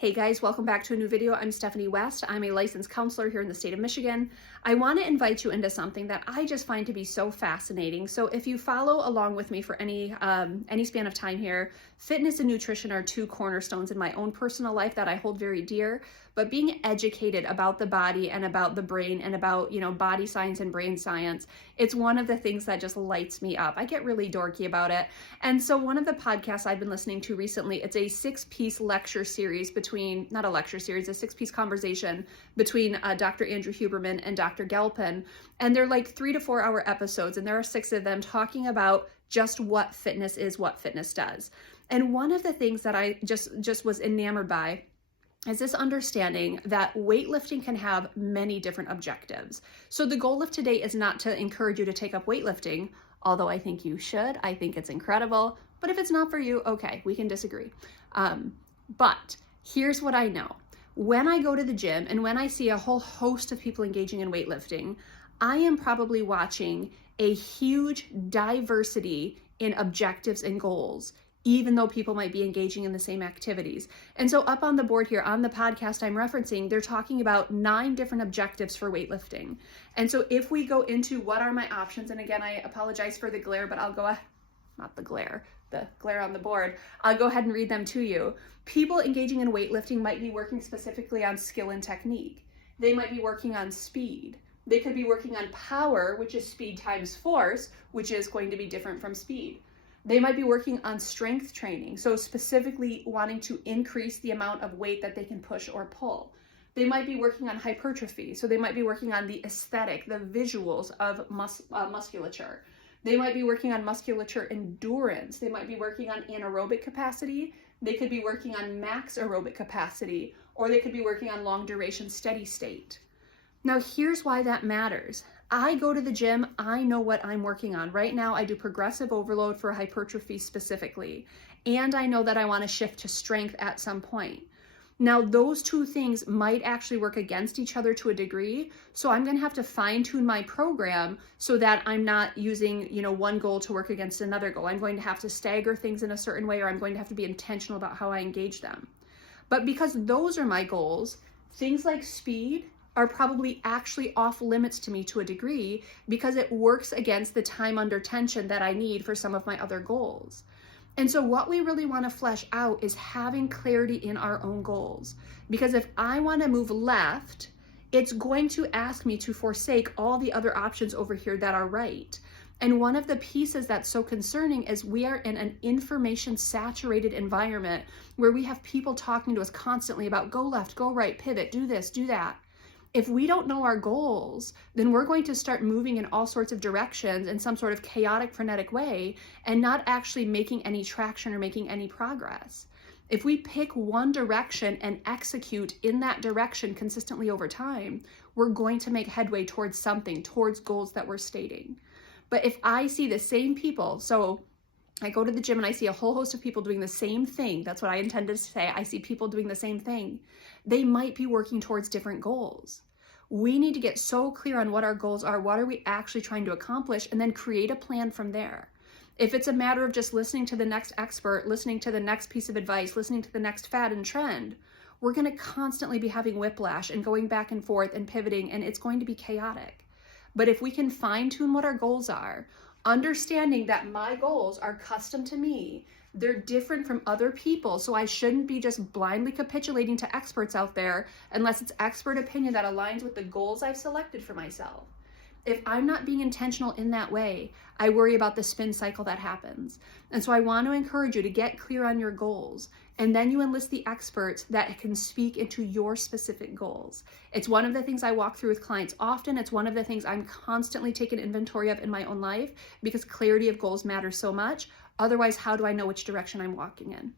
Hey guys, welcome back to a new video. I'm Stephanie West. I'm a licensed counselor here in the state of Michigan. I want to invite you into something that I just find to be so fascinating. So if you follow along with me for any span of time here, fitness and nutrition are two cornerstones in my own personal life that I hold very dear. But being educated about the body and about the brain and about, body science and brain science, it's one of the things that just lights me up. I get really dorky about it. And so one of the podcasts I've been listening to recently, it's a 6-piece lecture series not a lecture series, a 6-piece conversation between Dr. Andrew Huberman and Dr. Galpin. And they're like 3 to 4 hour episodes, and there are 6 of them talking about just what fitness is, what fitness does. And one of the things that I just was enamored by is this understanding that weightlifting can have many different objectives. So the goal of today is not to encourage you to take up weightlifting, although I think you should. I think it's incredible. But if it's not for you, okay, we can disagree. But here's what I know. When I go to the gym and when I see a whole host of people engaging in weightlifting, I am probably watching a huge diversity in objectives and goals, even though people might be engaging in the same activities. And so up on the board here on the podcast I'm referencing, they're talking about 9 different objectives for weightlifting. And so if we go into what are my options, and again, I apologize for the glare, but I'll go, not the glare on the board, I'll go ahead and read them to you. People engaging in weightlifting might be working specifically on skill and technique. They might be working on speed. They could be working on power, which is speed times force, which is going to be different from speed. They might be working on strength training, so specifically wanting to increase the amount of weight that they can push or pull. They might be working on hypertrophy, so they might be working on the aesthetic, the visuals of musculature. They might be working on musculature endurance. They might be working on anaerobic capacity. They could be working on max aerobic capacity, or they could be working on long duration steady state. Now, here's why that matters. I go to the gym, I know what I'm working on. Right now, I do progressive overload for hypertrophy specifically, and I know that I want to shift to strength at some point. Now, those two things might actually work against each other to a degree, so I'm going to have to fine tune my program so that I'm not using, one goal to work against another goal. I'm going to have to stagger things in a certain way, or I'm going to have to be intentional about how I engage them. But because those are my goals, things like speed are probably actually off limits to me to a degree because it works against the time under tension that I need for some of my other goals. And so what we really want to flesh out is having clarity in our own goals. Because if I want to move left, it's going to ask me to forsake all the other options over here that are right. And one of the pieces that's so concerning is we are in an information saturated environment where we have people talking to us constantly about go left, go right, pivot, do this, do that. If we don't know our goals, then we're going to start moving in all sorts of directions in some sort of chaotic, frenetic way and not actually making any traction or making any progress. If we pick one direction and execute in that direction consistently over time, we're going to make headway towards something, towards goals that we're stating. But if I see the same people, so I go to the gym and I see a whole host of people doing the same thing. That's what I intended to say. I see people doing the same thing. They might be working towards different goals. We need to get so clear on what our goals are. What are we actually trying to accomplish? And then create a plan from there. If it's a matter of just listening to the next expert, listening to the next piece of advice, listening to the next fad and trend, we're going to constantly be having whiplash and going back and forth and pivoting, and it's going to be chaotic. But if we can fine tune what our goals are, understanding that my goals are custom to me, they're different from other people, so I shouldn't be just blindly capitulating to experts out there unless it's expert opinion that aligns with the goals I've selected for myself. If I'm not being intentional in that way, I worry about the spin cycle that happens. And so I want to encourage you to get clear on your goals, and then you enlist the experts that can speak into your specific goals. It's one of the things I walk through with clients often. It's one of the things I'm constantly taking inventory of in my own life because clarity of goals matters so much. Otherwise, how do I know which direction I'm walking in?